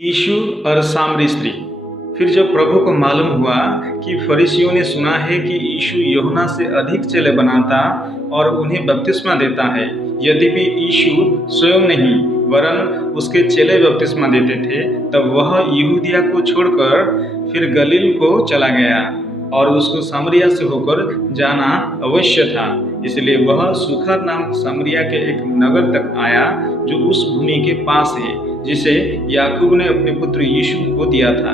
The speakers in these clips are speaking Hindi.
यीशु और सामरी स्त्री। फिर जब प्रभु को मालूम हुआ कि फरीसियों ने सुना है कि यीशु यूहन्ना से अधिक चेले बनाता और उन्हें बपतिस्मा देता है, यद्यपि यीशु स्वयं नहीं वरन उसके चेले बपतिस्मा देते थे, तब वह यहूदिया को छोड़कर फिर गलील को चला गया और उसको सामरिया से होकर जाना अवश्य था। इसलिए वह सुखर नामक सामरिया के एक नगर तक आया जो उस भूमि के पास है जिसे याकूब ने अपने पुत्र यीशु को दिया था,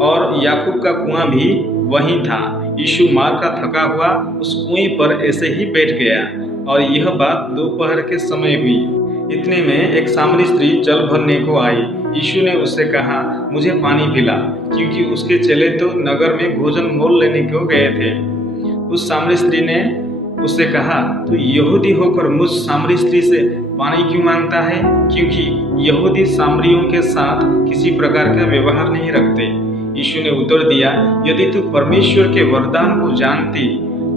और याकूब का कुआं भी वहीं था। यीशु मार का थका हुआ उस कुएं पर ऐसे ही बैठ गया, और यह बात दोपहर के समय हुई। इतने में एक सामरी स्त्री जल भरने को आई। यीशु ने उससे कहा, मुझे पानी पिला, क्योंकि उसके चेले तो नगर में भोजन मोल लेने को गए थे। उस सामरी स्त्री ने उससे कहा, तू यहूदी होकर मुझ सामरी स्त्री से पानी क्यों मांगता है? क्योंकि यहूदी सामरियों के साथ किसी प्रकार का व्यवहार नहीं रखते। यीशु ने उत्तर दिया, यदि तू परमेश्वर के वरदान को जानती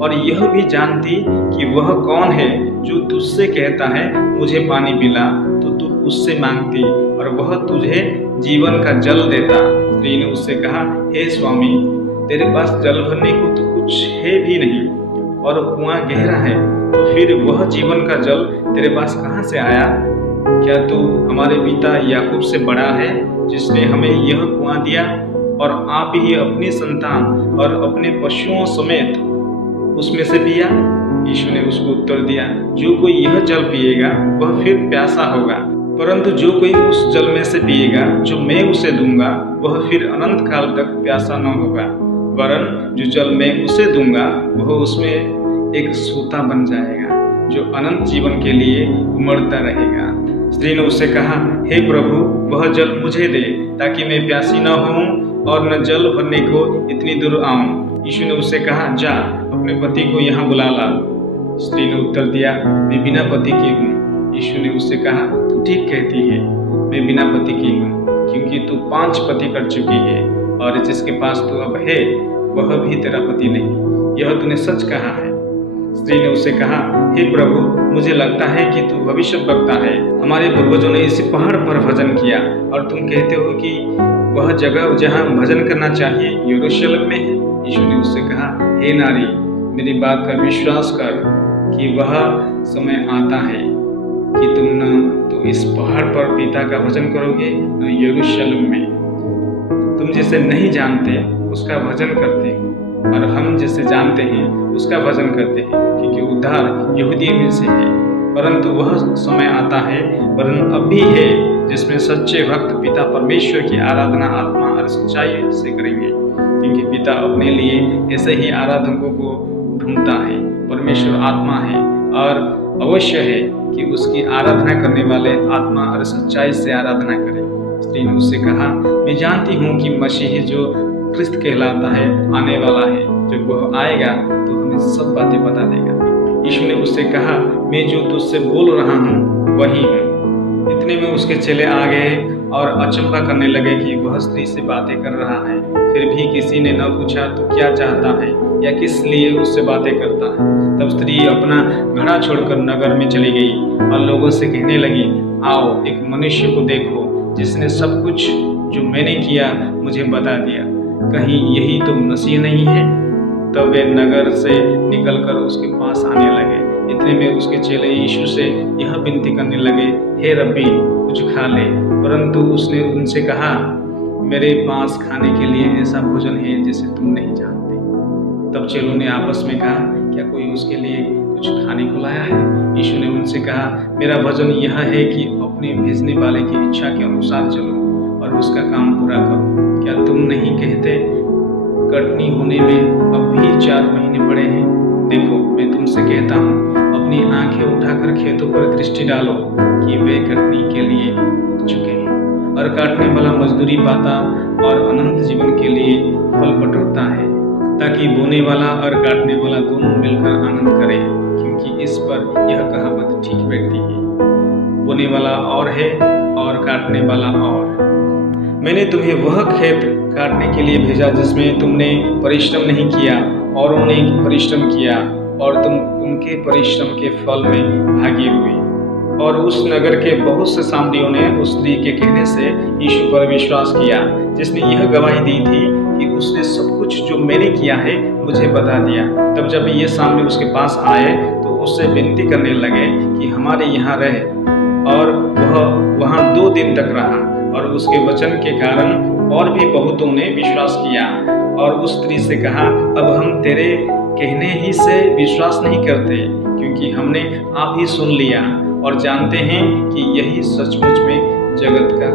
और यह भी जानती कि वह कौन है जो तुझसे कहता है मुझे पानी पिला, तो तू उससे मांगती और वह तुझे जीवन का जल देता। स्त्री ने उससे कहा, हे स्वामी, तेरे पास जल भरने को तो कुछ है भी नहीं और कुआं गहरा है, तो फिर वह जीवन का जल तेरे पास कहाँ से आया? क्या तू हमारे पिता याकूब से बड़ा है, जिसने हमें यह कुआं दिया, और आप ही अपनी संतान और अपने पशुओं समेत उसमें से पिया? यीशु ने उसको उत्तर दिया, जो कोई यह जल पिएगा वह फिर प्यासा होगा, परंतु जो कोई उस जल में से पिएगा जो मैं उसे दूंगा, वह फिर अनंत काल तक प्यासा न होगा, वरन जो जल मैं उसे दूंगा वह उसमें एक सोता बन जाएगा जो अनंत जीवन के लिए उमड़ता रहेगा। स्त्री ने उससे कहा, हे प्रभु, वह जल मुझे दे, ताकि मैं प्यासी न होऊं और न जल भरने को इतनी दूर आऊं। यीशु ने उससे कहा, जा अपने पति को यहाँ बुला ला। स्त्री ने उत्तर दिया, मैं बिना पति की हूँ। यीशु ने उससे कहा, तू ठीक कहती है, मैं बिना पति की हूँ, क्योंकि तू 5 पति कर चुकी है, और जिसके पास तू अब है वह भी तेरा पति नहीं। यह तूने सच कहा है। स्त्री ने उससे कहा, हे प्रभु, मुझे लगता है कि तू भविष्यद्वक्ता है। हमारे पूर्वजों ने इस पहाड़ पर भजन किया, और तुम कहते हो कि वह जगह जहाँ भजन करना चाहिए यरूशलेम में है। यीशु ने उससे कहा, हे नारी, मेरी बात का विश्वास कर कि वह समय आता है कि तुम न तो इस पहाड़ पर पिता का भजन करोगे, न यरूशलेम में। तुम जिसे नहीं जानते उसका भजन करते हो, और हम जिसे जानते हैं उसका भजन करते हैं, क्योंकि उद्धार यहूदी में से है। परंतु वह समय आता है, वरन अब भी है, जिसमें सच्चे भक्त पिता परमेश्वर की आराधना आत्मा और सच्चाई से करेंगे, क्योंकि पिता अपने लिए ऐसे ही आराधकों को ढूंढता है। परमेश्वर आत्मा है, और अवश्य है कि उसकी आराधना करने वाले आत्मा और सच्चाई से आराधना करें। स्त्री ने उससे कहा, मैं जानती हूँ कि मसीह जो क्रिस्त कहलाता है आने वाला है। जब वह आएगा तो हमें सब बातें बता देगा। यीशु ने उससे कहा, मैं जो तुझसे बोल रहा हूँ वही हूँ। इतने में उसके चेले आ गए और अचंभा करने लगे कि वह स्त्री से बातें कर रहा है। फिर भी किसी ने न पूछा तो क्या चाहता है या किस लिए उससे बातें करता है। तब स्त्री अपना घड़ा छोड़कर नगर में चली गई और लोगों से कहने लगी, आओ, एक मनुष्य को देखो जिसने सब कुछ जो मैंने किया मुझे बता दिया। कहीं यही तो मसीह नहीं है? तब वे नगर से निकलकर उसके पास आने लगे। इतने में उसके चेले यीशु से यह विनती करने लगे, हे रब्बी, कुछ खा ले। परंतु उसने उनसे कहा, मेरे पास खाने के लिए ऐसा भोजन है जिसे तुम नहीं जानते। तब चेलों ने आपस में कहा, क्या कोई उसके लिए कुछ खाने को लाया है? यीशु ने उनसे कहा, मेरा भोजन यह है कि अपने भेजने वाले की इच्छा के अनुसार चलो और उसका काम पूरा करो। क्या तुम नहीं कहते, कटनी होने में अब भी 4 महीने पड़े हैं? देखो, मैं तुमसे कहता हूँ, अपनी आंखें उठाकर खेतों पर दृष्टि डालो कि वे कटनी के लिए उग चुके हैं, और काटने वाला मजदूरी पाता और अनंत जीवन के लिए फल बटोरता है, ताकि बोने वाला और काटने वाला दोनों मिलकर आनंद करें, क्योंकि इस पर यह कहावत ठीक बैठती है, बोने वाला और है और काटने वाला और। मैंने तुम्हें वह खेत काटने के लिए भेजा जिसमें तुमने परिश्रम नहीं किया, और उन्होंने परिश्रम किया, और तुम उनके परिश्रम के फल में भागी हुई। और उस नगर के बहुत से सामरियों ने उस स्त्री के कहने से यीशु पर विश्वास किया, जिसने यह गवाही दी थी कि उसने सब कुछ जो मैंने किया है मुझे बता दिया। तब जब ये सामरी उसके पास आए तो उससे विनती करने लगे कि हमारे यहाँ रहे, और वह वहाँ 2 दिन तक रहा। और उसके वचन के कारण और भी बहुतों ने विश्वास किया। और उस स्त्री से कहा, अब हम तेरे कहने ही से विश्वास नहीं करते, क्योंकि हमने आप ही सुन लिया और जानते हैं कि यही सचमुच में जगत का